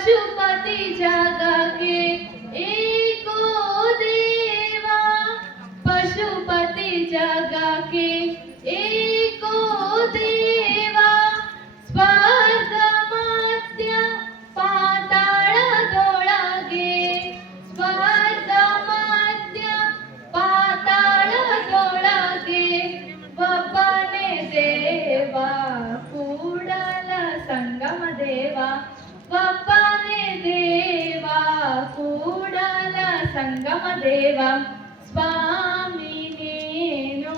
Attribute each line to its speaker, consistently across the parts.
Speaker 1: पशुपति जागा के ಸಂಗಮ ದೇವ ಸ್ವಾಮಿ ನೀನು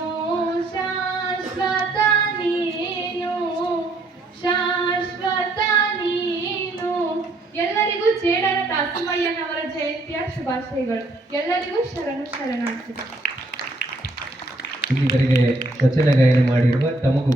Speaker 1: ಶಾಶ್ವತ ನೀನು ಶಾಶ್ವತ ನೀನು ಎಲ್ಲರಿಗೂ ಚೇಡರ ತಾಸುಮಯ್ಯನವರ ಜಯಂತಿಯ ಶುಭಾಶಯಗಳು ಎಲ್ಲರಿಗೂ ಶರಣು ಶರಣಾರ್ಥಿ
Speaker 2: ಇಲ್ಲಿವರೆಗೆ ಗಾಯನ ಮಾಡಿರುವ ತಮಗೂ